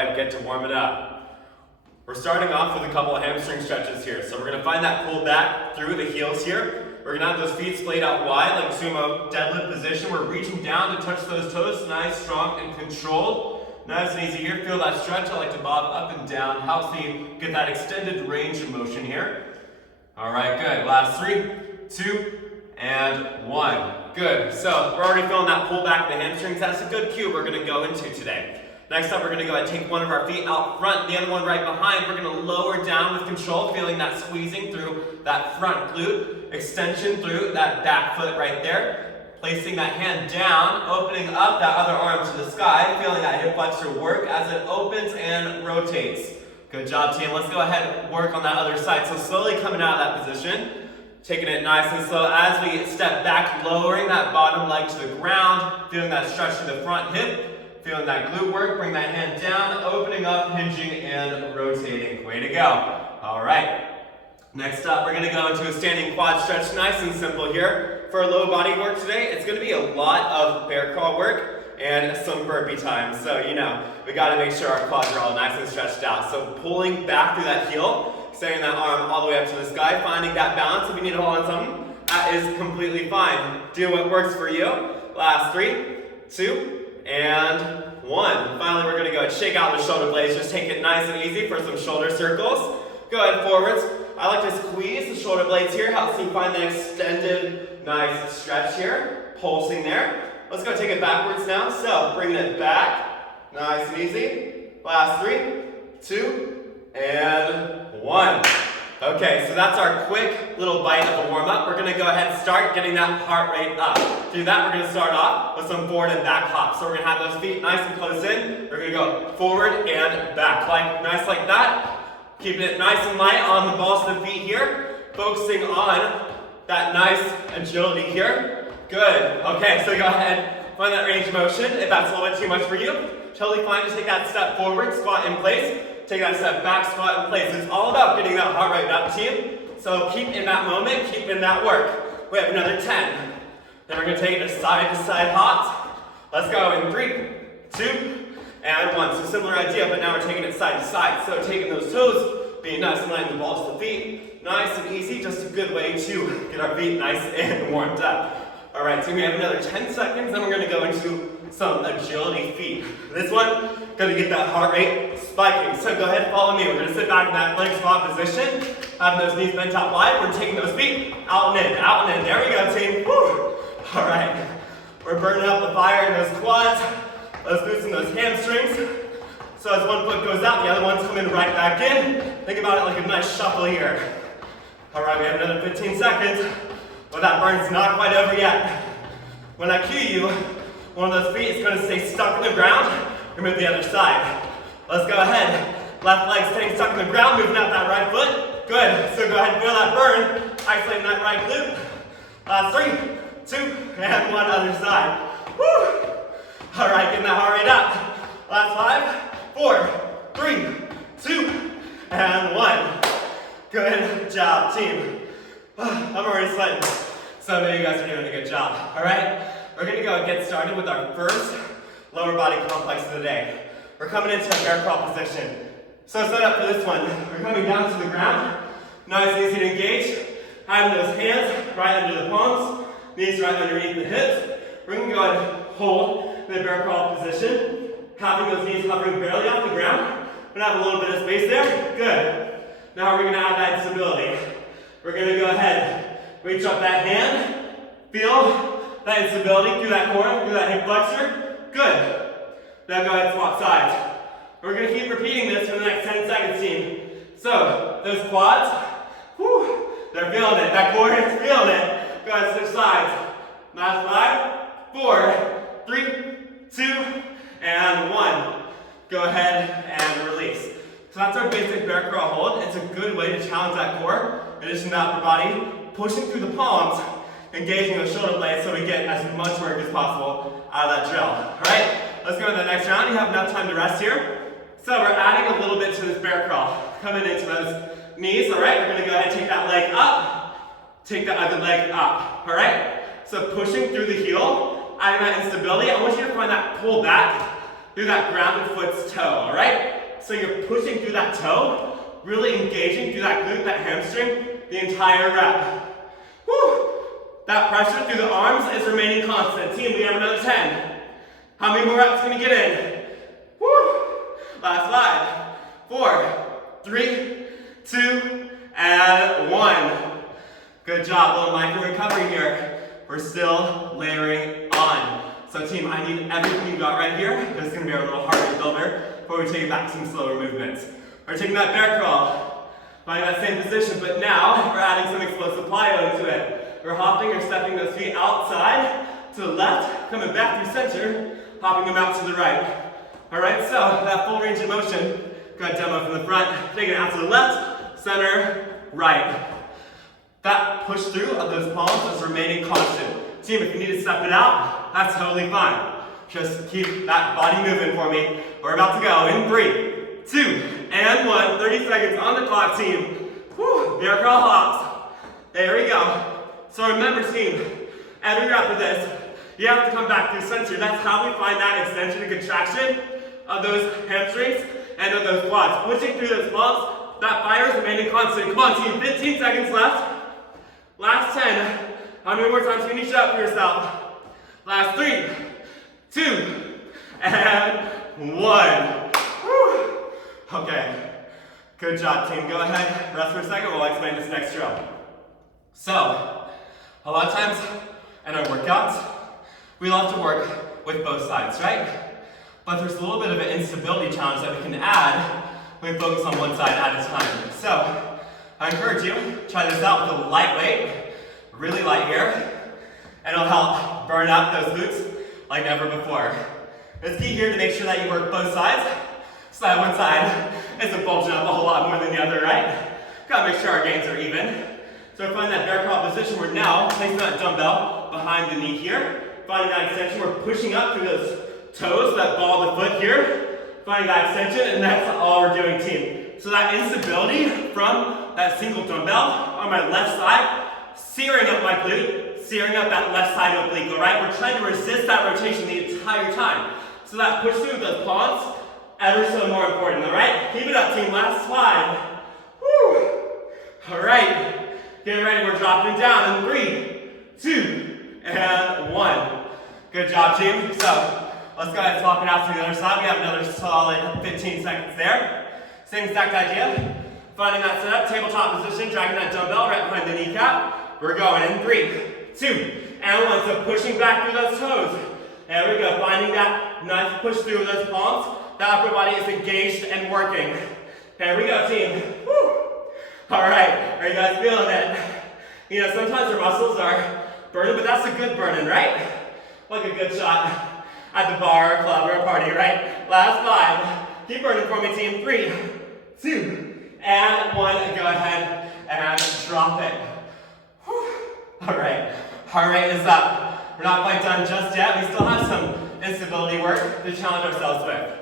Get to warm it up. We're starting off with a couple of hamstring stretches here. So we're going to find that pull back through the heels here. We're going to have those feet splayed out wide like sumo deadlift position. We're reaching down to touch those toes. Nice, strong, and controlled. Nice and easy here. Feel that stretch. I like to bob up and down. Helps me get that extended range of motion here. All right, good. Last 3, 2, and 1. Good. So we're already feeling that pull back in the hamstrings. That's a good cue we're going to go into today. Next up, we're going to go ahead and take one of our feet out front, the other one right behind. We're going to lower down with control, feeling that squeezing through that front glute, extension through that back foot right there. Placing that hand down, opening up that other arm to the sky, feeling that hip flexor work as it opens and rotates. Good job, team. Let's go ahead and work on that other side. So slowly coming out of that position, taking it nice and slow as we step back, lowering that bottom leg to the ground, feeling that stretch to the front hip. Feeling that glute work, bring that hand down, opening up, hinging, and rotating. Way to go. All right. Next up, we're going to go into a standing quad stretch. Nice and simple here. For low body work today, it's going to be a lot of bear crawl work and some burpee time. So, we got to make sure our quads are all nice and stretched out. So pulling back through that heel, extending that arm all the way up to the sky, finding that balance. If you need to hold on something, that is completely fine. Do what works for you. Last 3, 2, and 1. Finally, we're going to go and shake out the shoulder blades. Just take it nice and easy for some shoulder circles. Go ahead forwards. I like to squeeze the shoulder blades here. Helps me find the extended, nice stretch here. Pulsing there. Let's go take it backwards now. So, bringing it back. Nice and easy. Last 3, 2, and 1. Okay, so that's our quick little bite of a warm-up. We're going to go ahead and start getting that heart rate up. To do that, we're going to start off with some forward and back hops. So we're going to have those feet nice and close in. We're going to go forward and back, nice like that. Keeping it nice and light on the balls of the feet here. Focusing on that nice agility here. Good. Okay, so go ahead, find that range of motion. If that's a little bit too much for you, totally fine to take that step forward, squat in place. Take that step back, squat in place. It's all about getting that heart rate up, team. So keep in that moment, keep in that work. We have another 10. Then we're going to take it to side hops. Let's go in 3, 2, and 1. So similar idea, but now we're taking it side to side. So taking those toes, being nice and light in the balls of the feet. Nice and easy, just a good way to get our feet nice and warmed up. All right, so we have another 10 seconds, then we're going to go into some agility feet. This one, going to get that heart rate spiking. So go ahead and follow me. We're going to sit back in that plank squat position, having those knees bent out wide. We're taking those feet out and in, out and in. There we go, team. Woo. All right, we're burning up the fire in those quads. Let's loosen those hamstrings. So as one foot goes out, the other one's coming right back in. Think about it like a nice shuffle here. All right, we have another 15 seconds. But that burn's not quite over yet. When I cue you, one of those feet is going to stay stuck in the ground. We move the other side. Let's go ahead. Left leg staying stuck in the ground, moving out that right foot. Good. So go ahead and feel that burn. Isolating that right glute. Last 3, 2, and 1 other side. Woo! All right, getting that heart rate up. Last 5, 4, 3, 2, and 1. Good job, team. I'm already sweating. So I know you guys are doing a good job. All right, we're going to go and get started with our first lower body complex of the day. We're coming into a bear crawl position. So set up for this one. We're coming down to the ground. Nice and easy to engage. Having those hands right under the palms, knees right underneath the hips. We're going to go ahead and hold in the bear crawl position. Having those knees hovering barely off the ground. We're going to have a little bit of space there. Good. Now we're going to add that stability. We're going to go ahead, reach up that hand, feel that instability through that core, through that hip flexor. Good. Now go ahead and swap sides. We're going to keep repeating this for the next 10 seconds, team. So, those quads, whew, they're feeling it. That core is feeling it. Go ahead and switch sides. Last 5, 4, 3, 2, and 1. Go ahead and release. So that's our basic bear crawl hold. It's a good way to challenge that core. In addition to the upper body, pushing through the palms, engaging the shoulder blades so we get as much work as possible out of that drill. All right, let's go to the next round. You have enough time to rest here. So we're adding a little bit to this bear crawl. Coming into those knees, all right? We're gonna go ahead and take that leg up, take the other leg up, all right? So pushing through the heel, adding that instability. I want you to find that pull back through that grounded foot's toe, all right? So you're pushing through that toe, really engaging through that glute, that hamstring, the entire rep. Woo! That pressure through the arms is remaining constant. Team, we have another 10. How many more reps can you get in? Woo! Last 5, 4, 3, 2, and 1. Good job, little micro recovery here. We're still layering on. So team, I need everything you got right here. This is gonna be our little heart rate builder before we take it back to some slower movements. We're taking that bear crawl, finding that same position, but now we're adding some explosive plyo into it. We're hopping or stepping those feet outside to the left, coming back through center, hopping them out to the right. All right, so that full range of motion, go ahead, demo from the front, taking it out to the left, center, right. That push through of those palms is remaining constant. Team, if you need to step it out, that's totally fine. Just keep that body moving for me. We're about to go in 3, 2, and 1. 30 seconds on the clock, team. Woo, bear crawl hops. There we go. So remember, team, every rep of this, you have to come back through center. That's how we find that extension and contraction of those hamstrings and of those quads. Pushing through those palms, that fire is remaining constant. Come on, team, 15 seconds left. Last 10. How many more times can you show up for yourself? Last 3, 2, and 1. Woo. Okay, good job, team. Go ahead, rest for a second while I explain this next drill. So, a lot of times in our workouts, we love to work with both sides, right? But there's a little bit of an instability challenge that we can add when we focus on one side at a time. So, I encourage you, try this out with a light weight, really light here, and it'll help burn up those glutes like never before. It's key here to make sure that you work both sides, so that one side isn't bulging up a whole lot more than the other, right? Gotta make sure our gains are even. So we're finding that bear crawl position. We're now placing that dumbbell behind the knee here, finding that extension. We're pushing up through those toes, that ball of the foot here, finding that extension, and that's all we're doing, team. So that instability from that single dumbbell on my left side, searing up my glute, searing up that left side oblique, all right? We're trying to resist that rotation the entire time. So that push through those palms, ever so more important, all right? Keep it up, team. Last 5. Woo! All right. Get ready. We're dropping down in 3, 2, and 1. Good job, team. So let's go ahead and swap it out to the other side. We have another solid 15 seconds there. Same exact idea. Finding that setup, tabletop position, dragging that dumbbell right behind the kneecap. We're going in 3, 2, and 1. So pushing back through those toes. There we go. Finding that nice push through those palms. The upper body is engaged and working. There we go, team. Woo. All right. Are you guys feeling it? You know, sometimes our muscles are burning, but that's a good burning, right? Like a good shot at the bar, or club, or a party, right? Last 5. Keep burning for me, team. 3, 2, and 1. Go ahead and drop it. Whew. All right. Heart rate is up. We're not quite done just yet. We still have some instability work to challenge ourselves with.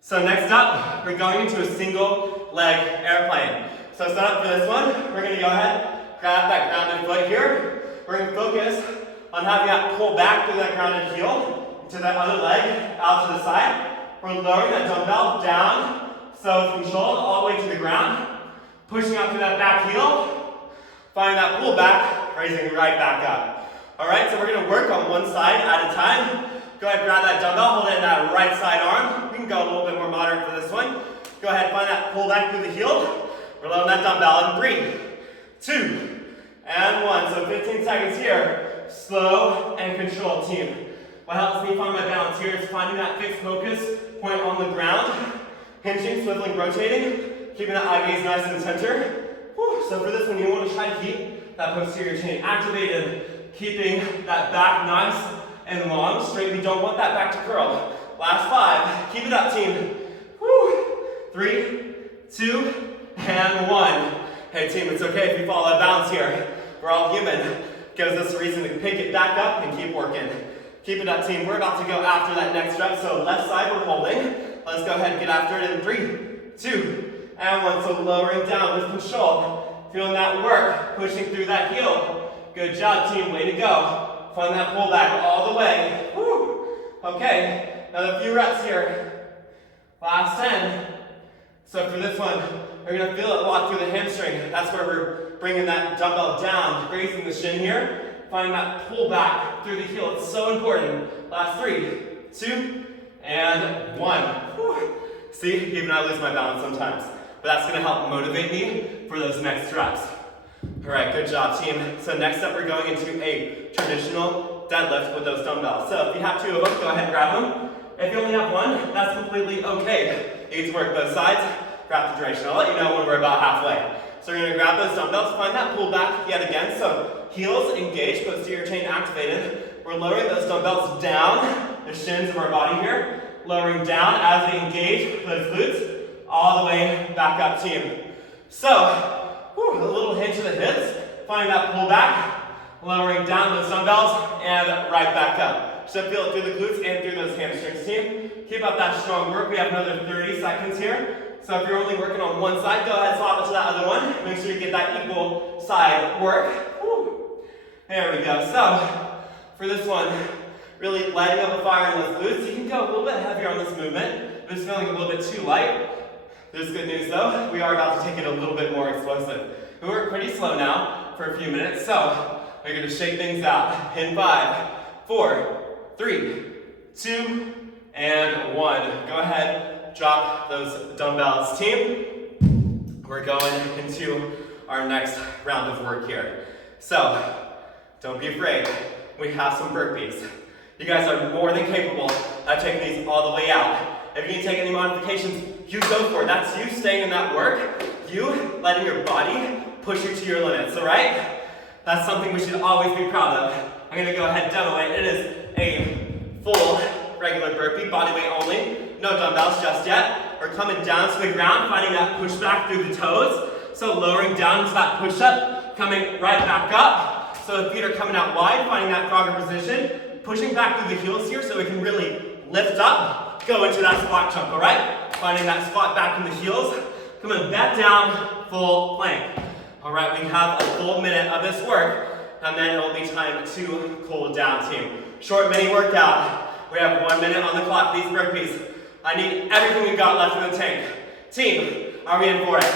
So next up, we're going into a single leg airplane. So set up for this one. We're going to go ahead, grab that grounded foot here. We're going to focus on having that pull back through that grounded heel to that other leg out to the side. We're lowering that dumbbell down so it's controlled all the way to the ground. Pushing up to that back heel. Finding that pull back, raising right back up. All right, so we're going to work on one side at a time. Go ahead, grab that dumbbell, hold it in that right side arm. We can go a little bit more moderate for this one. Go ahead, find that pull back through the heel. We're loading that dumbbell in 3, 2, and 1. So 15 seconds here. Slow and controlled, team. What helps me find my balance here is finding that fixed focus point on the ground. Hinging, swiveling, rotating. Keeping that eye gaze nice in the center. Whew. So for this one, you want to try to keep that posterior chain activated. Keeping that back nice and long, straight. We don't want that back to curl. Last 5. Keep it up, team. Woo. 3, 2, and 1. Hey team, it's okay if you fall out of balance here. We're all human. Gives us a reason to pick it back up and keep working. Keep it up, team. We're about to go after that next rep. So left side we're holding. Let's go ahead and get after it in 3, 2, and 1. So lowering down with control. Feeling that work. Pushing through that heel. Good job, team. Way to go. Find that pull back all the way. Woo. Okay. another few reps here. Last 10. So for this one, we're gonna feel it lock through the hamstring. That's where we're bringing that dumbbell down, raising the shin here. Find that pull back through the heel. It's so important. Last 3, 2, and 1. Whew. See, even I lose my balance sometimes. But that's gonna help motivate me for those next reps. All right, good job, team. So next up, we're going into a traditional deadlift with those dumbbells. So if you have 2 of them, go ahead and grab them. If you only have 1, that's completely okay. You need to work both sides, grab the duration. I'll let you know when we're about halfway. So we're gonna grab those dumbbells, find that pull back yet again. So heels engaged, posterior chain activated. We're lowering those dumbbells down, the shins of our body here. Lowering down as we engage those glutes, all the way back up, team. So, a little hinge to the hips, find that pull back, lowering down those dumbbells, and right back up. Should feel it through the glutes and through those hamstrings, team. Keep up that strong work. We have another 30 seconds here. So if you're only working on one side, go ahead, swap it to that other one. Make sure you get that equal side work. Woo. There we go. So, for this one, really lighting up the fire in those glutes. You can go a little bit heavier on this movement. If it's feeling a little bit too light, there's good news though. We are about to take it a little bit more explosive. We work pretty slow now for a few minutes, so we're going to shake things out in 5, 4, 3, 2, and 1. Go ahead, drop those dumbbells, team. We're going into our next round of work here. So, don't be afraid. We have some burpees. You guys are more than capable of taking these all the way out. If you need to take any modifications, you go for it. That's you staying in that work, you letting your body push you to your limits, all right? That's something we should always be proud of. I'm gonna go ahead and demo it. It is a full regular burpee, body weight only. No dumbbells just yet. We're coming down to the ground, finding that push back through the toes. So lowering down into that push up, coming right back up. So the feet are coming out wide, finding that frogger position. Pushing back through the heels here so we can really lift up, go into that squat chunk, all right? Finding that squat back in the heels, coming back down, full plank. All right, we have a full minute of this work, and then it will be time to cool down, team. Short mini workout. We have 1 minute on the clock, these burpees. I need everything we've got left in the tank. Team, are we in for it?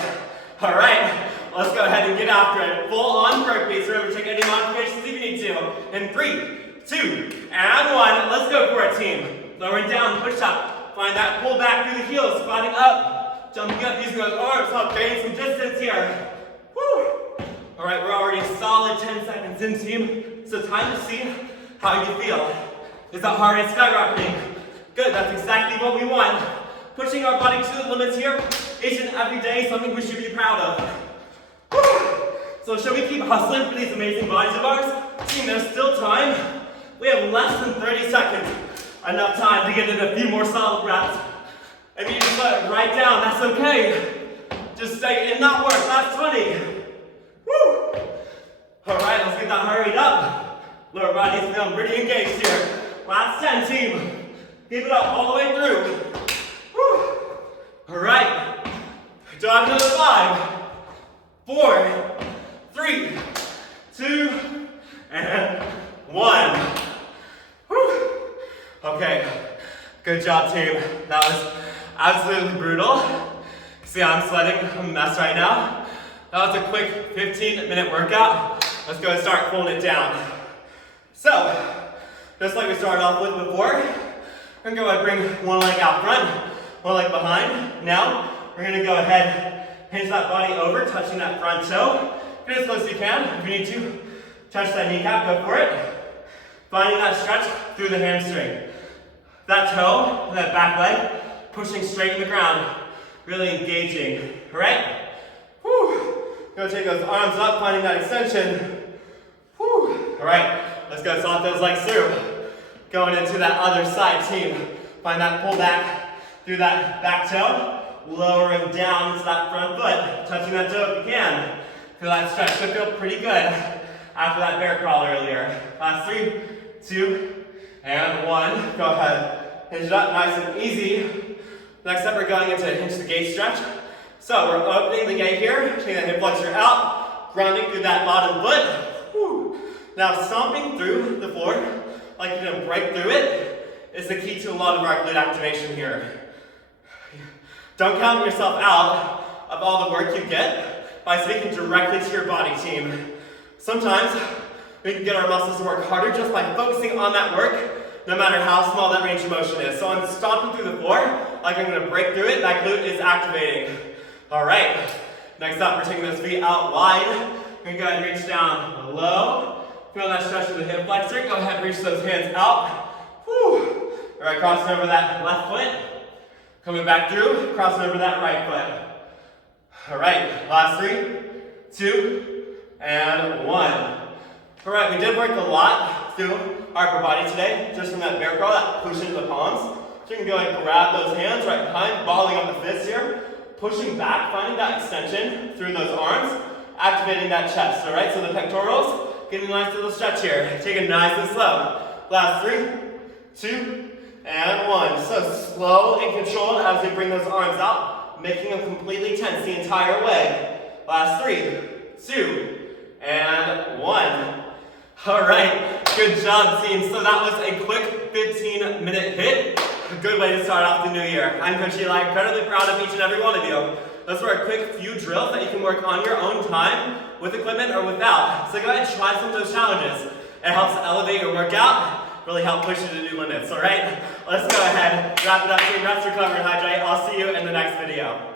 All right, let's go ahead and get after it. Full on burpees. Remember, take any modifications if you need to. In 3, 2, and 1. Let's go for it, team. Lowering down, push up. Find that pull back through the heels, squatting up, jumping up, using those arms, help gain some distance here. Woo! All right, we're already a solid 10 seconds in, team. So time to see how you feel. Is that heart rate skyrocketing? Good, that's exactly what we want. Pushing our body to the limits here, each and every day, something we should be proud of. Woo! So should we keep hustling for these amazing bodies of ours? Team, there's still time. We have less than 30 seconds. Enough time to get in a few more solid reps. If you just let it right down, that's okay. Just stay in that work. Last 20. Woo! All right, let's get that hurried up. Lower body's feeling pretty engaged here. Last 10, team. Keep it up all the way through. Woo! All right. Do I have another 5, 4, 3, 2, and 1. Whew. Okay, good job, team. That was absolutely brutal. See, I'm sweating, I'm a mess right now. That was a quick 15-minute workout. Let's go and start cooling it down. So, just like we started off with before, we're gonna go ahead and bring one leg out front, one leg behind. Now, we're gonna go ahead, hinge that body over, touching that front toe. Get as close as you can. If you need to touch that kneecap, go for it. Finding that stretch through the hamstring. That toe, that back leg, pushing straight in the ground. Really engaging, all right? Whew. Go take those arms up, finding that extension. Whew. All right, let's go slot those legs through. Going into that other side, team. Find that pull back through that back toe. Lowering down into that front foot. Touching that toe if you can. Feel that stretch, should feel pretty good after that bear crawl earlier. Last 3, 2, and 1. Go ahead, hinge it up nice and easy. Next up, we're going into a hinge the gate stretch. So we're opening the gate here, taking that hip flexor out, grounding through that bottom foot. Whew. Now stomping through the floor like you're gonna break through it. is the key to a lot of our glute activation here. Don't count yourself out of all the work you get by speaking directly to your body, team. Sometimes we can get our muscles to work harder just by focusing on that work, no matter how small that range of motion is. So I'm stomping through the floor, like I'm gonna break through it, that glute is activating. All right, next up, we're taking those feet out wide. We're gonna go ahead and reach down low. Feel that stretch of the hip flexor. Go ahead and reach those hands out. Whew. All right, crossing over that left foot. Coming back through, crossing over that right foot. All right, last 3, 2, and 1. All right, we did work a lot through our upper body today, just from that bear crawl, that push into the palms. So you can go ahead and grab those hands right behind, balling up the fists here, pushing back, finding that extension through those arms, activating that chest, all right? So the pectorals, getting a nice little stretch here. Take it nice and slow. Last 3, 2, and 1. So slow and controlled as we bring those arms out, making them completely tense the entire way. Last 3, 2, and 1. All right, good job, team. So that was a quick 15-minute HIIT. A good way to start off the new year. I'm Coach Eli, incredibly proud of each and every one of you. Those were a quick few drills that you can work on your own time, with equipment or without. So go ahead and try some of those challenges. It helps elevate your workout, really help push you to new limits, all right? Let's go ahead, wrap it up, team. Rest, recover, and hydrate. I'll see you in the next video.